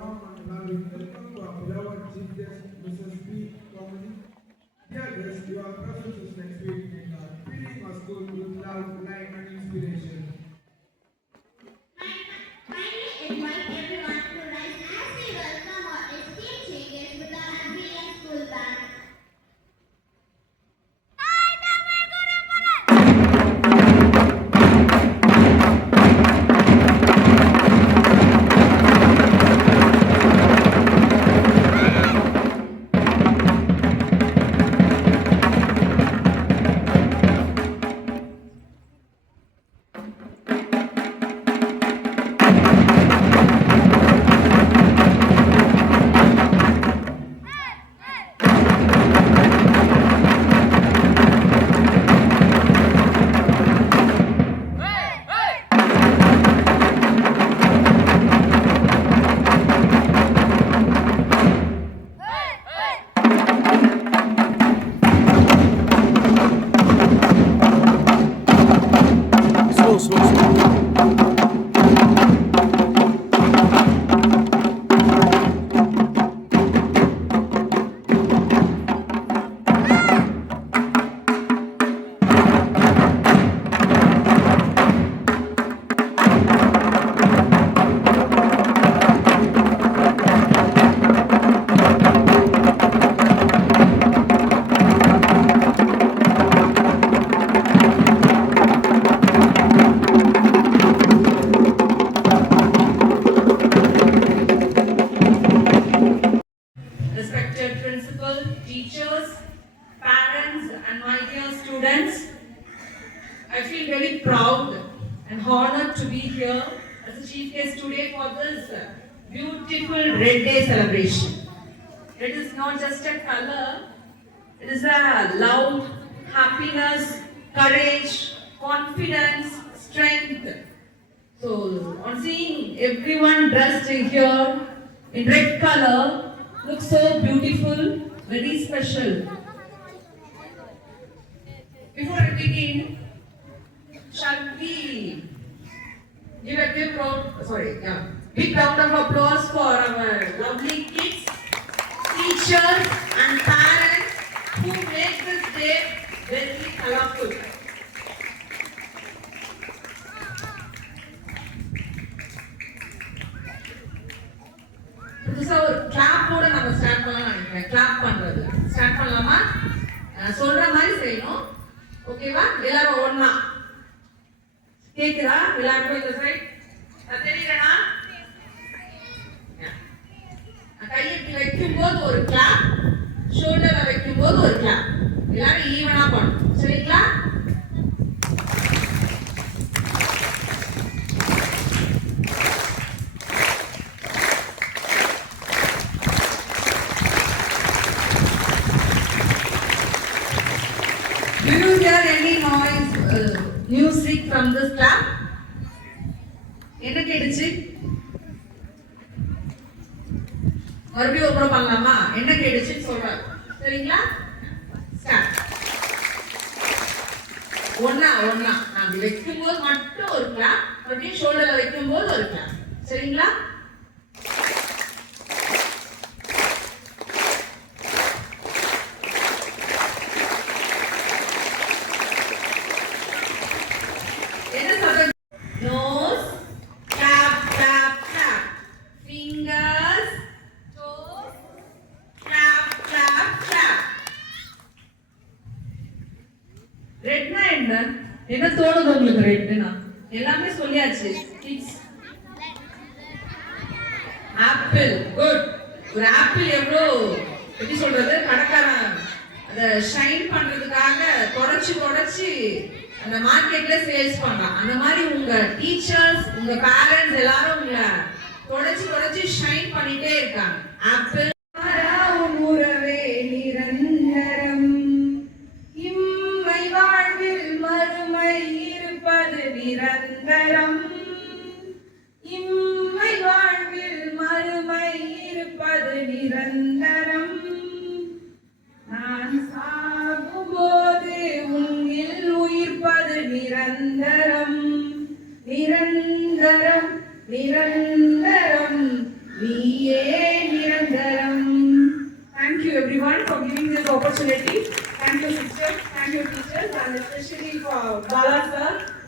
warm and loving welcome to our beloved Chief Guest, Mrs. P. Comedy. Dear guests, your presence is next week in filling our school with love, light, and inspiration. Kindly invite everyone to rise as we welcome our esteemed chief guest with our brilliant school band. Respected principal, teachers, parents, and my dear students, I feel very proud and honored to be here as a chief guest today for this beautiful Red Day celebration. It is not just a color, it is a love, happiness, courage, confidence, strength. So, on seeing everyone dressed here in red color, looks so beautiful, very special. Before I begin, shall we give a big round of applause for our lovely kids, teachers, and parents who make this day very colorful. புதுசா ஒரு கிளாப்போட நம்ம ஸ்டார்ட் பண்ணலாம் நினைக்கிறேன். கிளாப் பண்றது ஸ்டார்ட் பண்ணலாமா? சொல்ற மாதிரி செய்யணும். ஓகேவா? எல்லாரும் ஒண்ணா கேக்குதா? எல்லாருக்கும் இந்த சைட் தெரியுறா? கையெட்டி வைக்கும் போது ஒரு கிளாப், ஷோல்டர்ல வைக்கும் போது ஒரு கிளாப். எல்லாரும் ஈவனா பண்ணணும். சரிங்களா? Do you hear any noise, music from this clap? என்ன கேட்டுச்சு? மறுபடியும் ஒரு முறை பண்ணலாமா? என்ன கேட்டுச்சுன்னு சொல்றாரு. சரிங்களா? ஸ்டார்ட். ஒண்ணா நான் வைக்கும்போது மட்டும் ஒரு கிளாப், மறுபடியும் ஷோல்டர்ல வைக்கும்போது ஒரு கிளாப். சரிங்களா? Nose, tap, tap, tap. Fingers, toes, tap, tap, tap. ரெட்னா என்ன தோணுது உங்களுக்கு? ரெட்னா எல்லாமே சொல்லியாச்சு. Kids apple, good. ஒரு ஆப்பிள் எவ்வளோ எப்படி சொல்றது, கடைக்காரன் அதை ஷைன் பண்றதுக்காக தொடச்சு அந்த மார்க்கெட்ல சேல்ஸ் பண்ணலாம். அந்த மாதிரி உங்க டீச்சர்ஸ், உங்க பேரண்ட்ஸ் எல்லாரும் உங்களை தொடச்சு ஷைன் பண்ணிட்டே இருக்காங்க. ஆப்பிள் உறவே நிரந்தரம், இம்மை வாழ்வில் மறுமை இருப்பது நிரந்தரம், இம்மை வாழ்வில் மறுமை இருப்பது நிரந்தரம், நான் சாகும்போது உன்னில் உயிர்ப்பது நிரந்தரம், நிரந்தரம் நிரந்தரம் நீ opportunity. Thank you, sister. Thank you, teachers, and especially for Bala sir